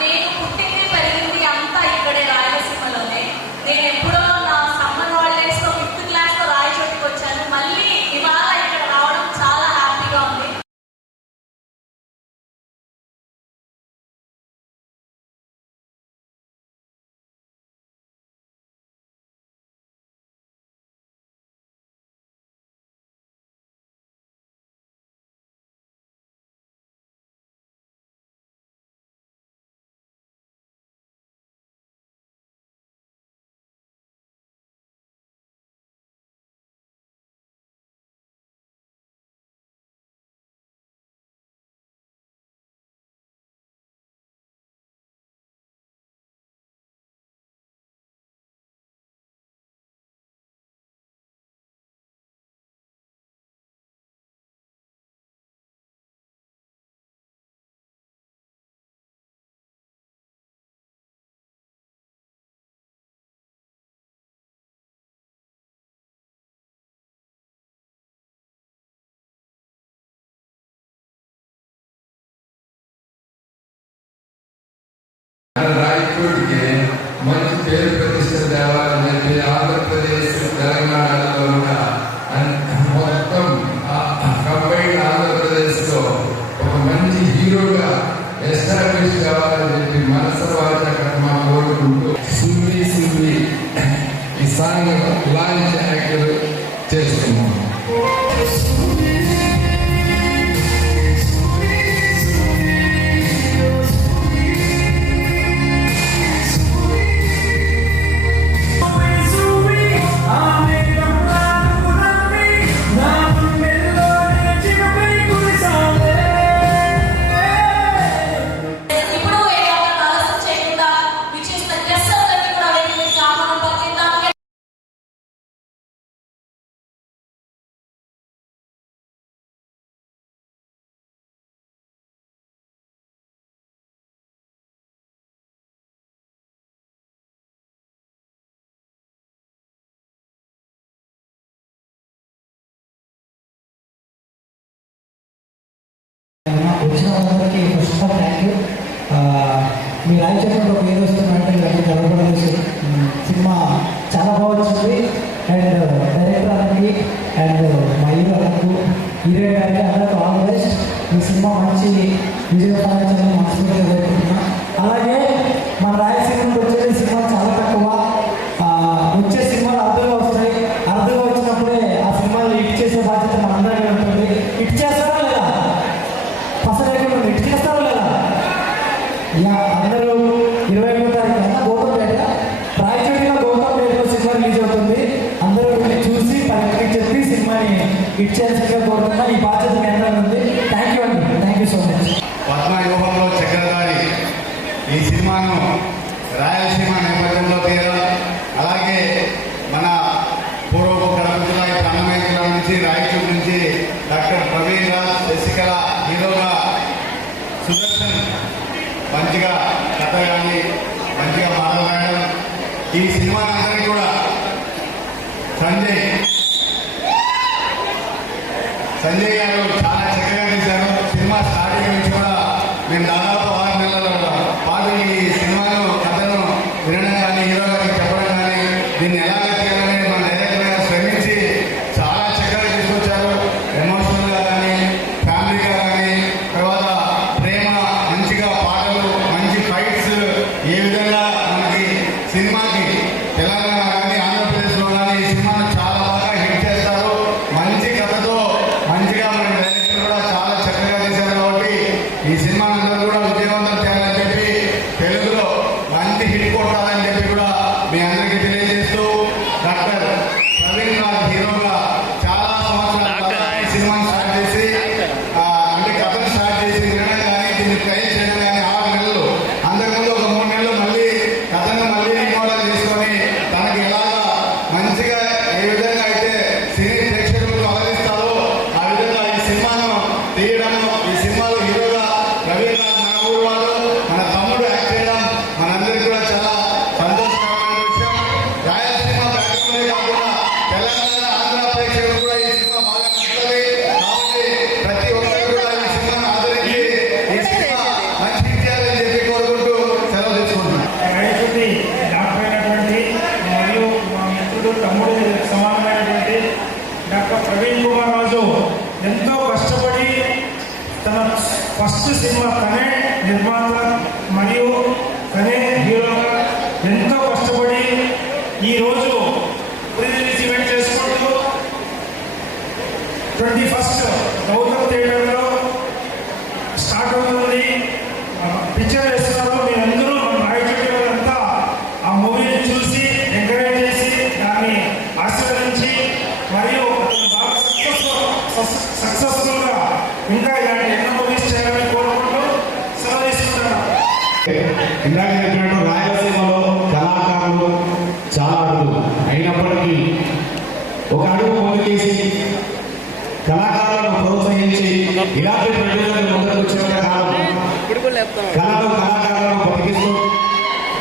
నేను పుట్టింది పెరిగింది అంతా ఇక్కడే రాయలసీమలోనే. నేను ఎప్పుడో నా సమ్మర్ హాలిడేస్ లో 5th క్లాస్ లో రాయచోటికి వచ్చాను. మళ్ళీ ఇవాళ ఇక్కడ రావడం చాలా హ్యాపీగా ఉంది. రాయచోటికి మంచి పేరు ప్రతిష్ట తేవాలని చెప్పి ఆంధ్రప్రదేశ్ తెలంగాణలో ఉన్న మొత్తం కంబైన్ ఆంధ్రప్రదేశ్ లో ఒక మంచి హీరోగా ఎస్టాబ్లిష్ కావాలని చెప్పి మనసవాచ కర్మ కోరుకుంటూ సుల్లి ఈ సాంగ్ లాంచ్ యాక్ట్ చేస్తున్నాం. వచ్చిన వాళ్ళందరికీ ఫస్ట్ ఆఫ్ థ్యాంక్ యూ. మీ రాయచోటిలో పేరు వస్తుందంటే ఇవన్నీ గర్వపడలేదు. సినిమా చాలా బాగా వచ్చింది. అండ్ డైరెక్టర్ అన్నకి అండ్ మా హీరో అన్నకు హీరోయిన్ గారికి అందరికీ ఆల్ ది బెస్ట్. ఈ సినిమా మంచి విజయం సాధించాలని మనస్ఫూర్తిగా కోరుకుంటున్నా. అలాగే మన రాయలసీమ నుండి వచ్చే సినిమా చాలా తక్కువ. వచ్చే సినిమాలు అర్థంగా వస్తాయి. అర్థంగా వచ్చినప్పుడే ఆ సినిమాలు హిట్ చేసే బాధ్యత మనందరికీ ఉంటుంది. హిట్ చేస్తారా లేదా? హిట్ చేస్తారా లేదా? అందరూ 21వ తారీఖున గౌతంపేట రాయచోటిలో గౌతంపేటలో సినిమా రిలీజ్ అవుతుంది. అందరూ వెళ్ళి చూసి పనికి చెప్పి సినిమాని హిట్ చేయాల్సిందిగా కోరుతున్నా. ఈ బాధ్యత మీ అందరూ ఉంది. థ్యాంక్ యూ అండి. Thank you so much. పద్మవ్యూహంలో చక్రధారి ఈ సినిమాను రాయలసీమ నేపథ్యంలో తీయడం, అలాగే మన పూర్వపు కడప జిల్లా అన్నమయ్య నుంచి రాయచూరు నుంచి డాక్టర్ ప్రవీణ్ రాజ్, శశికళ హీరోగా, సుదర్శన్ మంచిగా కథ కానీ మంచిగా మాట్లాడడం, ఈ సినిమా అందరికీ కూడా సంజయ్ గారు చాలా చక్కగా తీశారు. సినిమా స్టార్టింగ్ నుంచి కూడా మేము దాదాపు 6 నెలల పాటు ఈ సినిమాను కథను వినడం కానీ హీరో గారికి చెప్పడం కానీ దీన్ని ఎలా తీయాలని మన డైరెక్టర్ గారు శ్రమించి చాలా చక్కగా తీసుకొచ్చారు. ఎమోషనల్గా కానీ ఫ్యామిలీగా కానీ తర్వాత ప్రేమ, మంచిగా పాటలు, మంచి ఫైట్స్, ఏ విధంగా మనకి సినిమాకి తెలంగాణ కానీ ఆంధ్రప్రదేశ్లో కానీ ఈ సినిమాను చాలా బాగా హిట్ చేస్తారు. మంచి కథతో మంచిగా మన డైరెక్టర్ కూడా చాలా చక్కగా తీశారు. కాబట్టి ఈ సినిమా అందరూ కూడా తన ఫస్ట్ సినిమా తనే నిర్మాత మరియు తనే హీరోగా ఎంతో కష్టపడి ఈరోజు ప్రీ రిలీజ్ ఈవెంట్ చేసుకుంటూ 21st గౌతమ్ థియేటర్లో స్టార్ట్ అవుతుంది. పిక్చర్ వేస్తున్నారు. మీరందరూ మన రాయచోటి వాళ్ళంతా ఆ మూవీని చూసి ఎంకరేజ్ చేసి దాన్ని ఆశీర్వదించి మరియు బాగా సక్సెస్ఫుల్గా ఇంకా ఇలాంటి ఎన్నో మూవీస్ చేయాలని కోరుకుంటూ సెలవు తీసుకుంటున్నాను. ఇందాక చెప్పినట్టు రాయలసీమలో కళాకారులు చాలా అడుగులు అయినప్పటికీ ఒక అడుగు ముందుకేసి కళాకారులను ప్రోత్సహించి ఇలాంటి ప్రజలను ముందుకు వచ్చే కాలం కళలు కళాకారులను బతికిస్తూ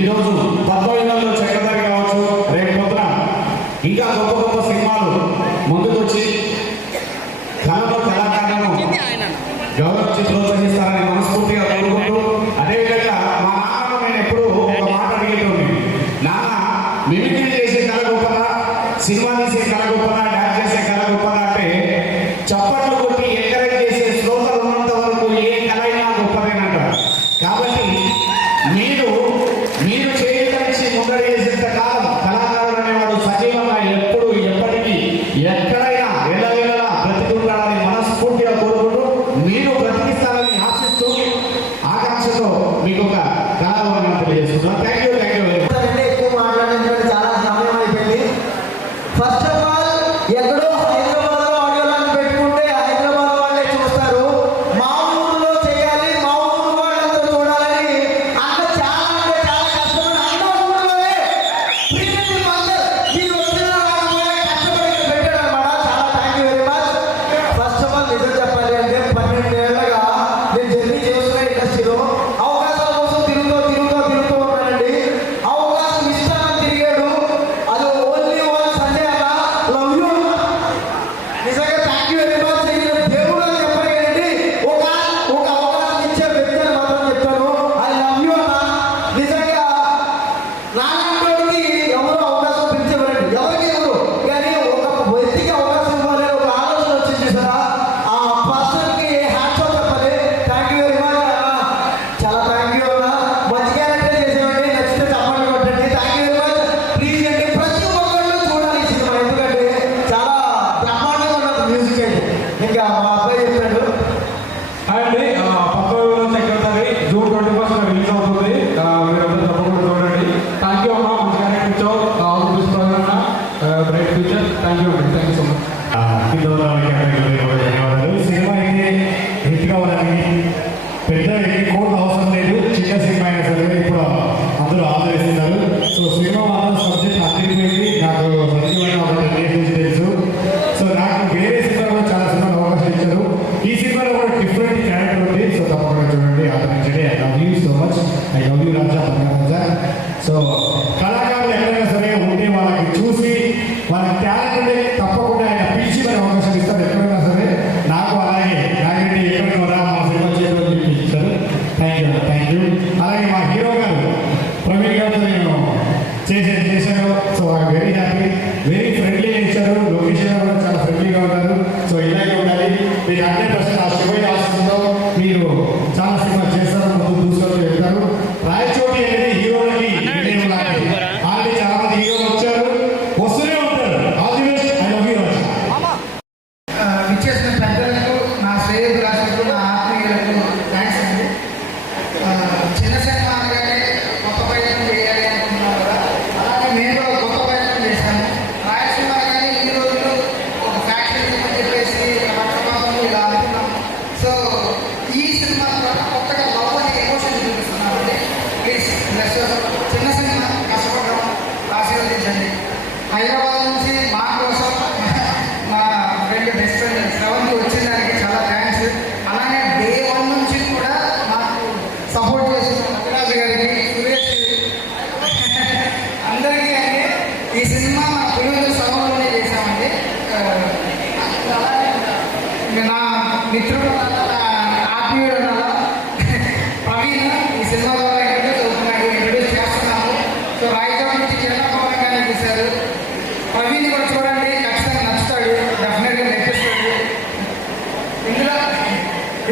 ఈరోజు పద్మవ్యూహంలో చక్రధారి కావచ్చు, రేపు పొద్దున ఇంకా గొప్ప గొప్ప సినిమాలు ముందుకు వచ్చి కళలు కళాకారులను గౌరవించి ప్రోత్సహిస్తారని మనస్ఫూర్తిగా కోరుకుంటూ, అదేవిధంగా మా నాన్న నేను ఎప్పుడు ఒక మాట అడిగేటోని, నాన్న మిమిక్రీ చేసే కళ గొప్పదా, సినిమా తీసే కళ గొప్పదా, డాన్స్ చేసే కళ గొప్పదా అంటే చప్పట్లు కొట్టి ఎంకరేజ్ చేసే శ్రోతలు ఉన్నంత వరకు ఏ కళ అయినా గొప్పదేనంటారు. కాబట్టి మీరు చేయడానికి ముందర చేసేంత కాలం కళాకారుడు అనేవాడు సజీవంగా ఎప్పుడు ఎప్పటికీ ఎక్కడైనా ఎల్లవేళలా బ్రతికుంటాడని మనస్ఫూర్తిగా కోరుకుంటూ, మీరు బ్రతికిస్తారని ఆశిస్తూ ఆకాంక్షతో మీకు ఒక కళాభవనం తెలియజేస్తున్నాను. Thank you very much. ఎక్కువ మాట్లాడడానికి చాలా సమయం అయిపోయింది. ఫస్ట్ ఆఫ్ ఆల్ ఎక్కడో హైదరాబాద్ లో ఆడియోలను పెట్టుకుంటే హైదరాబాద్ వాళ్ళే చూస్తారు. మా ఊర్లో చేయాలి, మా ఊరు వాళ్ళందరూ చూడాలని అన్న చాలా అంటే చాలా కష్టపడి అన్న ఊర్లోనే ప్రీమియం ఫంక్షన్ మీరు వచ్చిన రాకపోయినా కష్టపడి పెట్టాడు అనమాట. చాలా thank you very much. First of all నిజం చెప్పాలి అంటే 12 ఏళ్ళగా నేను జర్నీ చేస్తున్న ఇండస్ట్రీలో అవకాశాల కోసం తిరుగుతూ ఉన్నానండి. అవకాశం ఇస్తానని తిరిగాడు. అది ఓన్లీ వన్ సండే అన్న. లవ్ యూ అన్న. నిజంగా థ్యాంక్ యూ వెరీ మచ్. నేను దేవుడు అని చెప్పాను కదండి, ఒక అవకాశం ఇచ్చే వ్యక్తి అని మాత్రం చెప్తాను. ఐ లవ్ యూ అన్న. నిజంగా నాలాంటి ఎవరు అవకాశం పిలిచేవారండి, ఎవరికి ఎవరు కానీ ఒక వ్యక్తికి అవకాశం ఇవ్వాలి ఒక ఆలోచన వచ్చింది సార్. ఆ పర్సన్కి హ్యాట్స్ ఆఫ్ చెప్పాలి. థ్యాంక్ యూ వెరీ మచ్ అన్న. చాలా థ్యాంక్ యూ అన్న. మంచి క్యారెక్టర్ చేసేవాడి, నచ్చితే చెప్పండి కొట్టండి. Thank you very much. Please అండి ప్రతి ఒక్కళ్ళు చూడాలి ఈ సినిమా, ఎందుకంటే చాలా బ్రహ్మాండంగా ఉన్నది మ్యూజిక్ అయితే. ఇంకా మా అబ్బాయి చెప్పాడు. అండి పద్మవ్యూహంలో చక్రధారి జూన్ 21st రిలీజ్ అవుతుంది. మీరందరూ తప్పకుండా చూడండి. థ్యాంక్ యూ అమ్మా, మంచి క్యారెక్టర్ ఇచ్చావు. ఆల్ ది బెస్ట్ అన్న, బ్రైట్ ఫ్యూచర్. థ్యాంక్ యూ అండి, థ్యాంక్ యూ సో మచ్. ధన్యవాదాలు. సినిమా అయితే హిట్ కావాలని పెద్ద కోట్ అవసరం లేదు, చిన్న సినిమా అయినా సరే ఇప్పుడు అందరూ ఆదరిస్తున్నారు. సో సినిమా మాత్రం సబ్జెక్ట్ అన్నిటికీ నాకు సత్యమైన ఒక గురించి తెలుసు. సో నాకు వేరే సినిమా కూడా చాలా సినిమాలు అవకాశం ఇచ్చారు. ఈ సినిమాలో కూడా డిఫరెంట్ క్యారెక్టర్ ఉంది. సో తప్పకుండా చూడండి, ఆదరించండి. I love you so much. I love you Raja Raja. So కళాకారులు ఎక్కడైనా సరే ఉంటే వాళ్ళకి చూసి వాళ్ళ టాలెంట్ తప్పకుండా ఆయన పిలిచి మరి అవకాశం ఇస్తారు ఎక్కడైనా సరే. నాకు అలాగే నాగరెడ్డి ఎక్కడికి రా మా సినిమా చేయడం ఇచ్చారు. Thank you. అలాగే మా హీరో గారు ప్రవీణ్ గారితో నేను చేశాను. So I very happy. Very friendly ఇచ్చారు. లొకేషన్ కూడా చాలా ఫ్రెండ్లీగా ఉన్నారు. సో ఇలాగే ఉండాలి. మీరు 100% ఆ శివయ్య ఆశతో మీరు చాలా సినిమా చేస్తారు, ముందు దూసుకొని వెళ్తారు. రాయచోటి అనేది హీరోలకి ఆల్రెడీ చాలా మంది హీరోలు వచ్చారు, వస్తూనే ఉంటారు. All the best. I love you Raja. విచ్చేసిన పెద్దలకు, నా శ్రేయోభిలాషులకు, నా ఆత్మీయులకు థ్యాంక్స్ అండి. చిన్న సినిమా అనగానే గొప్ప ప్రయత్నం చేయాలి అనుకున్నాం కదా, అలాగే మేము కూడా గొప్ప ప్రయత్నం చేశాము. రాయలసీమ అనగానే ఈ రోజులు ఒక ఫ్యాక్టరీ అని చెప్పేసి ఒక పట్టణంలో ఇలా అనుకున్నాం. సో ఈ సినిమా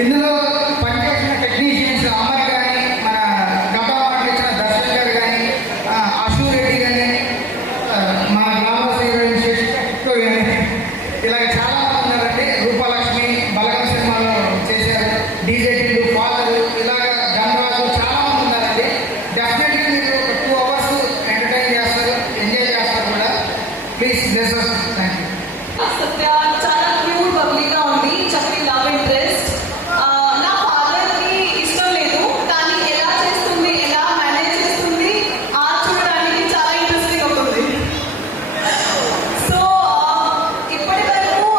ఇందులో పనిచేసిన టెక్నీషియన్స్ అమర్ కానీ, మన గతంలో ఇచ్చిన దర్శన్ గారు కానీ, అశూ రెడ్డి కానీ, మా గ్రామవాసి కానీ, ఇలాగ చాలా మంది ఉన్నారండి. రూపలక్ష్మి బలగం సినిమాలో చేశారు, డీజేటీలు ఫాదర్, ఇలాగ గంగరాజు చాలా మంది ఉన్నారండి. డెఫినెట్లీ మీరు 2 hours ఎంటర్టైన్ చేస్తారు, ఎంజాయ్ చేస్తారు కూడా. Please this thank you. Satya చాలా క్యూట్ బబ్లీగా ఉంది, చక్కని లవ్ ఇంట్రెస్ట్. నా ఫాదర్ కి ఇష్టం లేదు, కానీ ఎలా చేస్తుంది, ఎలా మేనేజ్ చేస్తుంది చూడడానికి చాలా ఇంట్రెస్టింగ్ అవుతుంది. సో ఇప్పటి వరకు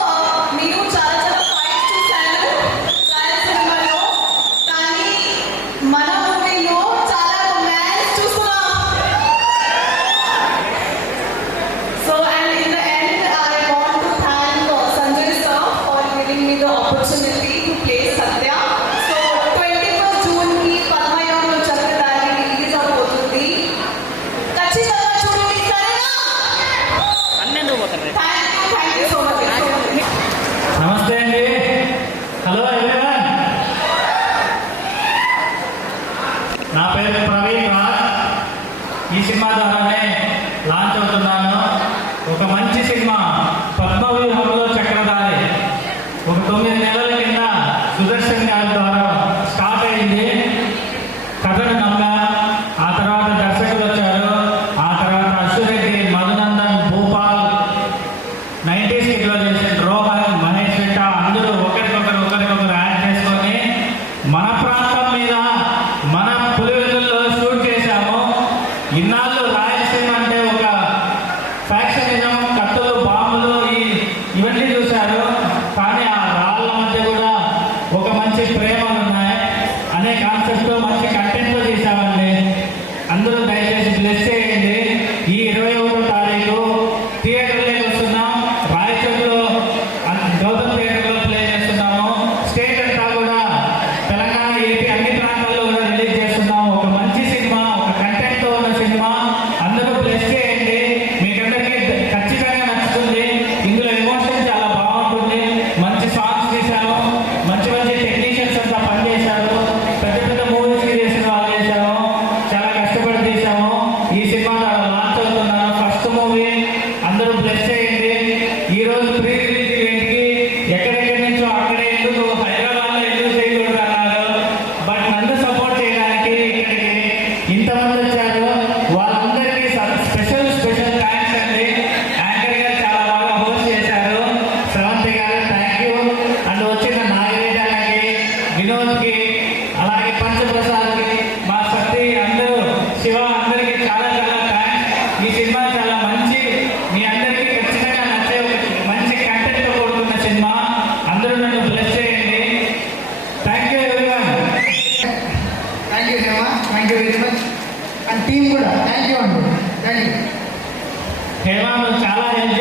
నేను చాలా చాలా ఫైట్స్ చూశాను రాయల్ సినిమాలో, కానీ మన మూవీలో చాలా రొమాన్స్ చూస్తున్నాం. So and in the end, I want to thank Sanjay sir for giving me the opportunity to play Satya. So 21st June ki Padmayam Chakradari release avuthundi. ఖచ్చితంగా చూడండి, సరేనా? Thank you so much. నమస్తే అండి. Hello everyone. నా పేరు ప్రవీణ్ రాజ్. ఈ cinema ద్వారానే launch అవుతున్నాను. ఒక మంచి సినిమా పద్మవ్యూహంలో చక్రధారి ఒక 9 నెలల కింద సుదర్శన్ గారి ద్వారా స్టార్ట్ అయింది. కథను నమ్మా, ఆ తర్వాత దర్శకులు వచ్చారు, ఆ తర్వాత అశ్వరెడ్డి, మధునందన్, భూపాల్, 90s కిడ్లో చేసిన రోహన్, మహేష్ రెడ్డి అందరూ ఒకరికొకరు యాడ్ చేసుకొని మన ప్రాంతం మీద మన పులివెందుల్లో షూట్ చేశాము. ఇన్నాళ్ళు రాయలసీమ అంటే ఒక ఫ్యాక్షనిజం, కత్తులు, బాంబులు ఇవన్నీ చూశారు. కానీ ఆ రాళ్ళ మధ్య కూడా ఒక మంచి ప్రేమలు ఉన్నాయి అనే కాన్సెప్ట్తో మంచి కంటెంట్తో తీసామండి. అందరూ దయచేసి బ్లెస్ చేయండి. ఈ 21వ తారీఖు థియేటర్లోకి వస్తున్నాం. రాయచూరులో గౌతమ్ థియేటర్లో ప్లే చేస్తున్నాము. స్టేట్ అంతా కూడా తెలంగాణ, ఏపీ అన్ని ప్రాంతాల్లో కూడా రిలీజ్ చేస్తున్నాము. ఒక మంచి సినిమా, ఒక కంటెంట్తో ఉన్న సినిమా. అందరూ బ్లెస్ చేయండి. మీకందరికీ ఖచ్చితంగా నచ్చుతుంది. ఇందులో ఎమోషన్ చాలా బాగుంటుంది. మంచి సాంగ్స్ తీశాము, మంచి మంచి టెక్నీషియన్స్ అంతా పనిచేశారు. పెద్ద పెద్ద మూవీస్ చేసిన వాళ్ళు చేశాము. చాలా కష్టపడి తీశాము. ఈ సినిమా ద్వారా లాంచ్ అవుతున్నాను, ఫస్ట్ మూవీ. అందరూ బ్లెస్ చేయండి. ఈ రోజు ప్రీ రిలీజ్ ఈవెంట్కి ఎక్కడెక్కడి నుంచో అక్కడే ఎందుకు హైదరాబాద్లో ఎందుకు చేయకూడదు అన్నారు. బట్ నన్ను సపోర్ట్ చేయడానికి ఇక్కడికి ఇంతమంది వచ్చారు. వాళ్ళందరికీ స్పెషల్ థ్యాంక్స్ అండి. యాంకర్ గారు చాలా బాగా హోస్ట్ చేశారు. శ్రవంతి గారు థ్యాంక్ యూ. అండ్ వచ్చిన నాగిరెడ్డి అన్నకి, వినోద్కి, అలాగే పంచప్రసాద్కి, మా సత్తి, అందరూ శివ, అందరికీ చాలా చాలా థ్యాంక్స్. ఈ సినిమా చాలా మంచి, మీ అందరికీ ఖచ్చితంగా నచ్చే ఒక మంచి కంటెంట్తో కూడుకున్న సినిమా. అందరూ నన్ను బ్లెస్ చేయండి. Thank you everyone. Thank you Hema, thank you very much. And team కూడా థ్యాంక్ యూ అండి. Thank you. హేమ, నువ్వు చాలా హెల్ప్